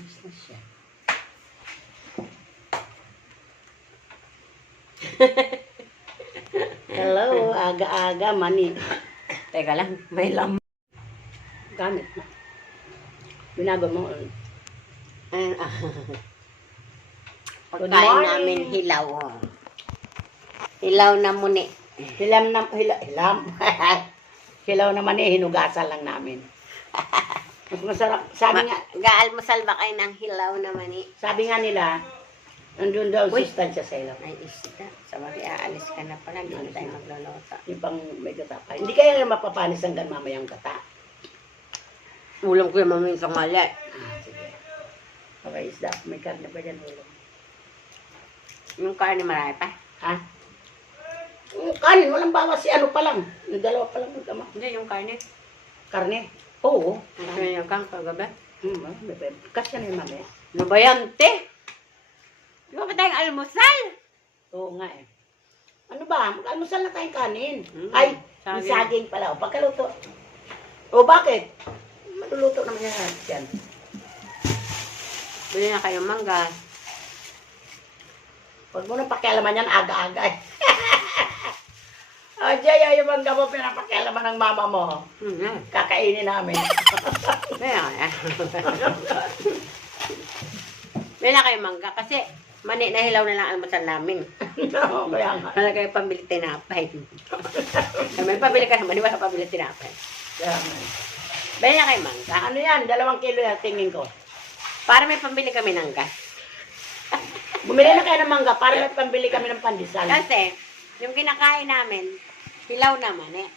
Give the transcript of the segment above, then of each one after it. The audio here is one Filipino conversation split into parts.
Alis na siya. Hello, aga-aga, mani. Teka lang, may lam. Gamit mo. Binago mo. Ayun, ah. Pagkain namin hilaw. oh. Hilaw na muni. Hilam na, hila, hilam. Hilaw naman eh, hinugasan lang namin. Mas masarap. Sabi nga, Ma- Gaalmusal ba kayo ng hilaw na mani? sabi nga nila, nandun daw Uy. sustansya sa ilaw. Ay, isda. Sabi, aalis ka na pala. Hindi na tayo magluluto. Yung pang may gata pa. Hindi kaya mapapanis hanggang mamayang gata. Ulam ko yung maming sangali. Ah, sige. Okay, isda. May karne pa dyan ulo. Yung karne marami pa. Ha? Yung kanin, walang bawas si ano pa lang. Yung dalawa pa lang magkama. Hindi, yung karne. Karne? Oo. Ito yung kang kagabi. Hmm, ah, na yung mamaya. Ano ba yan, te? Di ba ba tayong almusal? Oo nga eh. Ano ba? Mag-almusal na tayong kanin. Hmm, Ay, yung saging. saging pala. O, pagkaluto. O, bakit? Maluluto naman yan. yan. Bili na kayong mangga. Huwag mo nang pakialaman yan aga-aga eh. o, Jaya, yung mangga mo pinapakialaman ng mama mo. Yan. Kakainin namin. Nga. Bili na kayong mangga kasi mani na hilaw na lang almusal namin. no, kaya nga. Wala kayo pambili tinapay. Ay, may pabili ka naman, di ba pabili tinapay? Kaya nga. Bili na kayong mangga. Ano yan? Dalawang kilo yan, tingin ko. Para may pambili kami ng gas. Bumili na kayo ng mangga para may pambili kami ng pandesal. Kasi, yung kinakain namin, hilaw naman eh.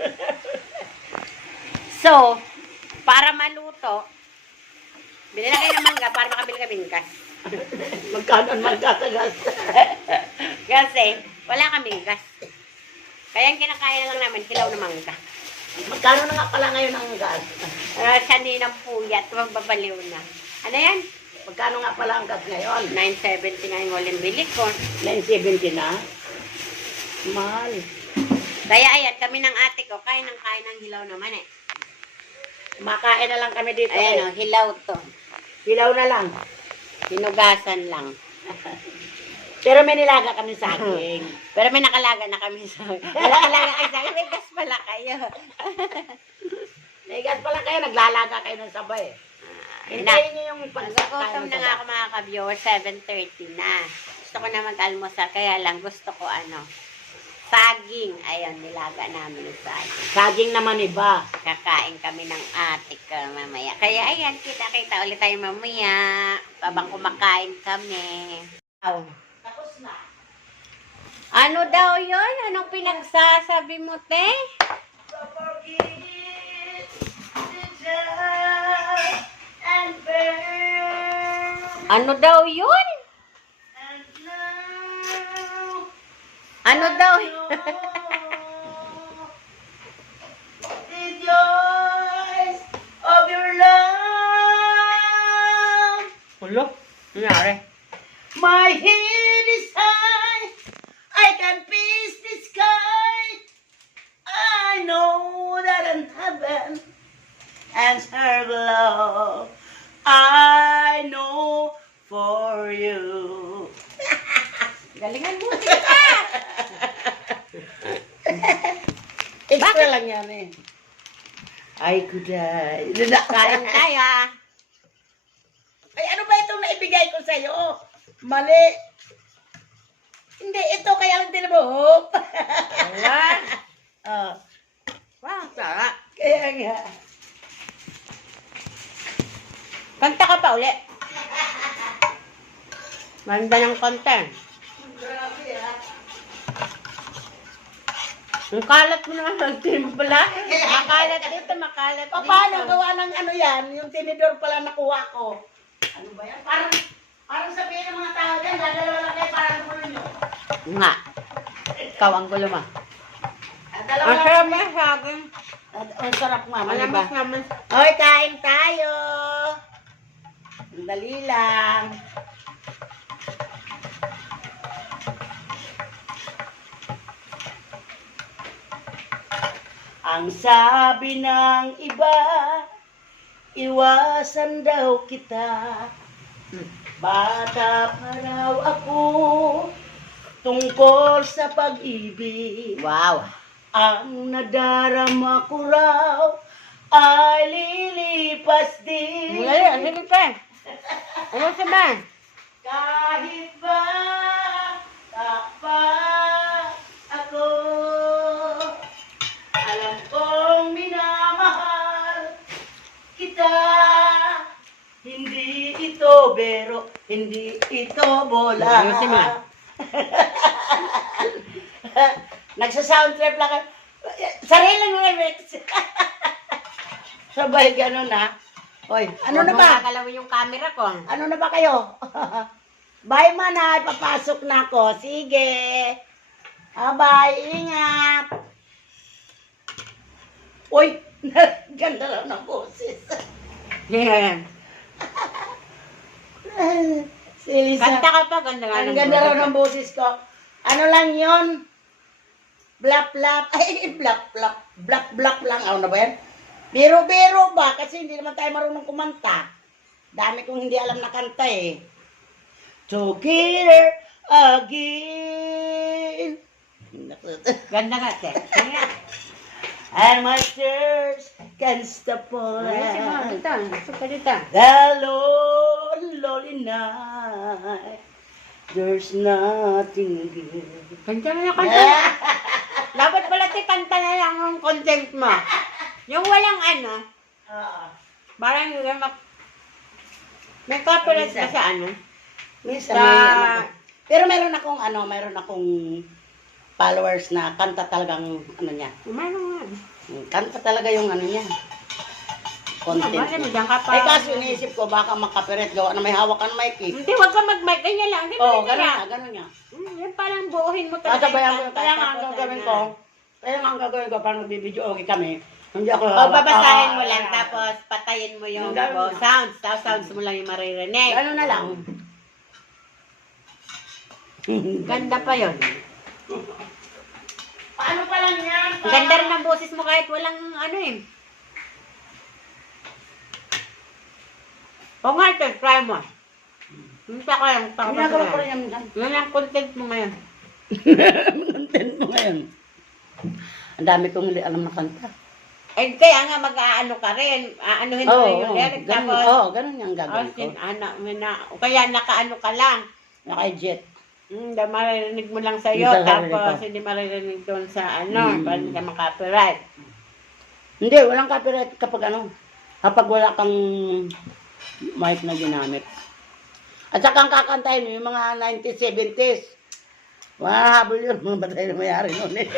So, para maluto, bili na kayo ng mangga para makabili kami ng gas. Magkano ang mangga sa gas? Kasi, wala kaming gas. Kaya ang kinakain na lang namin, hilaw na mangga. Magkano na nga pala ngayon ang gas? Uh, Sani ng puyat, magbabaliw na. Ano yan? Magkano nga pala ang gas ngayon? 9.79 walang bili ko. 970 na? Mahal. Kaya ayan, kami ng ate ko, kain ng kain ng hilaw naman eh. Makain na lang kami dito. Ayan o, eh. hilaw to. Hilaw na lang. Hinugasan lang. Pero may nilaga kami sa akin. Pero may nakalaga na kami sa... Nakalaga kayo sa akin, may gas pala kayo. May gas pala kayo, naglalaga kayo ng sabay. Ah, Hintayin niyo yung pagkakain na nga ako mga ka-viewer, 7.30 na. Gusto ko na mag-almusal, kaya lang gusto ko ano, saging. Ayun, nilaga namin yung saging. Saging naman iba. Kakain kami ng ate ko mamaya. Kaya ayan, kita-kita ulit tayo mamaya. Habang kumakain kami. Aw. Tapos na. Ano daw yon? Anong pinagsasabi mo, te? Ano daw yun? Ano daw? the joys of your love. Hulo? Nangyari? My head is high, I can pierce the sky. I know that in heaven and her Eh. Ay, kuday. Kain tayo ah. Ay, ano ba itong naibigay ko sa'yo? Mali. Hindi, ito kaya lang tinabuhok. Wala. oh, Wow, sarap. kaya nga. Kanta ka pa uli. Ganda ng content. Grabe ah. Ang kalat mo naman ng timpla. Makalat dito, makalat dito. Paano gawa ng ano yan? Yung tinidor pala nakuha ko. Ano ba yan? Parang, parang sabihin ng mga tao dyan, dadalawa lang kayo parang gulo nyo. Nga. Ikaw ang gulo mo. Ah, Dalawa Ang lang. sarap na saging. Ah, Ang sarap nga, di ba? Malamas naman. Hoy, kain tayo! Dali lang. Ang sabi ng iba, iwasan daw kita. Bata pa raw ako, tungkol sa pag-ibig. Wow. Ang nadarama ko raw, ay lilipas din. Ngayon, sige ka. Ano sabi? Kahit ba takpa ako, ito bero, hindi ito bola. Ayusin mo. Nagsa-sound trip lang. Sarili mo remix. Sabay ganun ha. Hoy, ano na ba? Gagalawin yung camera ko. Ano na ba kayo? bye manay, papasok na ako. Sige. Bye, ingat. Uy, ganda lang ng boses. Si Lisa. Kanta ka pa, ganda nga Ang ng ganda raw ng boses ko. Ano lang yon? Blap blap. Ay, blap blap. Blap blap lang. Ano na ba yan? Biro-biro ba? Kasi hindi naman tayo marunong kumanta. Dami kong hindi alam na kanta eh. Together again. Ganda nga, te. Sige. And my tears can stop Ayusin mo, falling. dito. Suka dito. The lonely, lonely night. There's nothing good. Kanta na yung kanta. Dapat pala te, kanta na lang yung content mo. Yung walang ano, Oo. parang yung mak... May copyright ba sa ano? Minsan Sa- may ano ko. Pero meron akong ano, meron akong followers na kanta talagang ano niya. Meron nga. Kanta talaga yung ano niya. Content niya. diyan ka pa. Eh kaso iniisip ko baka makapiret gawa na may hawak ka ng mic eh. Hindi, wag ka mag-mic. Ganyan lang. Ganyan Oo, oh, ganun nga, ganun nga. Hmm, yan parang buuhin mo talaga. Sasabayan ko, kaya nga ang gagawin ano. ko, kaya nga ang gagawin ko, parang nagbibideo okay kami. Hindi ako O, babasahin mo Ah, lang, ah, tapos patayin mo yung Ang oh, sounds. Tapos sounds mo lang yung maririnig. Ano na lang. Ganda pa yon. Paano pa lang yan? Ang ganda rin ng boses mo kahit walang ano eh. O nga, ito, try mo. Hindi ka kaya Ginagawa ko rin yan. Yun ang content mo ngayon. Content mo ngayon. Ang dami kong hindi alam na kanta. Eh, kaya nga mag-aano ka rin. Aanuhin mo Oo, yung oh, lyric. ganun, Tapos, oh, ganun yung gagawin ko. sin, ano, na, o kaya nakaano ka lang. Naka-jet. Hmm, da maririnig mo lang sa'yo. Yung sa sarili Tapos, hindi maririnig doon sa ano. Mm. Para hindi ka makapiright. Hindi, walang copyright kapag ano, kapag wala kang mic na ginamit. At saka ang kakantahin mo, yung mga 90s, 70s. Mahabol yun, mga batay na mayari noon eh.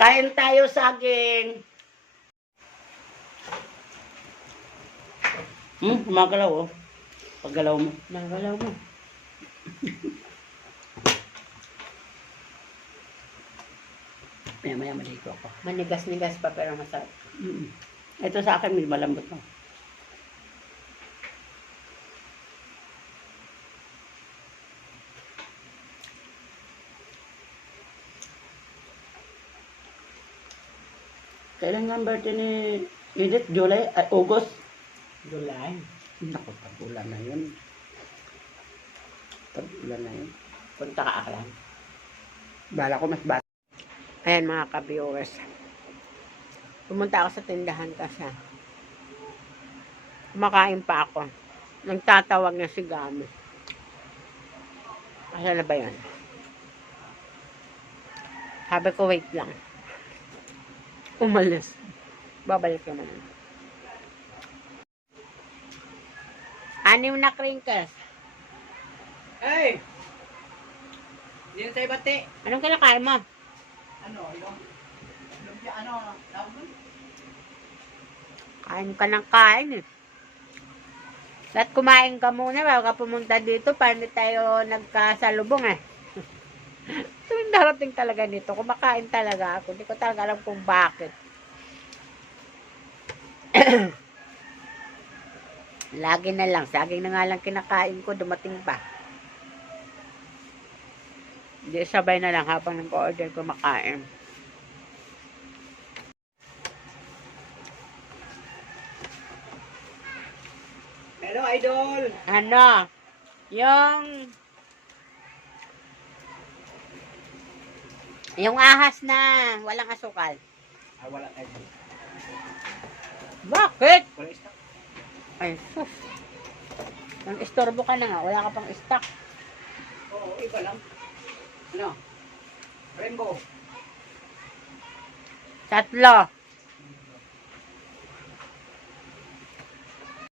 Kain tayo saging. Hmm, kumagalaw oh. Paggalaw mo. Nagalaw mo. Maya maya maligo ako. Manigas-nigas pa pero masarap. Mm. Ito sa akin, may malambot na. Kailan nga ang birthday ni Edith? July? Ay, August? Gulay. Naku, pag-ulan na yun. Pag-ulan na yun. Punta ka aklan. Bala ko mas bata. Ayan mga ka-viewers. Pumunta ako sa tindahan kasi kumakain pa ako. Nagtatawag na si Gami. Asa na ba yun? Sabi ko, wait lang. Umalis. Babalik naman. Anim na crinkles. Ay! Hindi na tayo bati. Anong kinakain mo? Ano, yung... Lumpia, ano, tawag mo? Kain ka ng kain eh. At kumain ka muna bago ka pumunta dito hindi tayo nagkasalubong eh darating talaga nito. Kumakain talaga ako. Hindi ko talaga alam kung bakit. Lagi na lang. Saging na nga lang kinakain ko. Dumating pa. Hindi, sabay na lang habang nag-order kumakain. Hello, Idol! Ano? Yung Yung ahas na walang asukal. Ah, wala tayo. Bakit? Wala stock. Ay, sus. Nang istorbo ka na nga, wala ka pang stock. Oo, iba lang. Ano? Rainbow. Tatlo.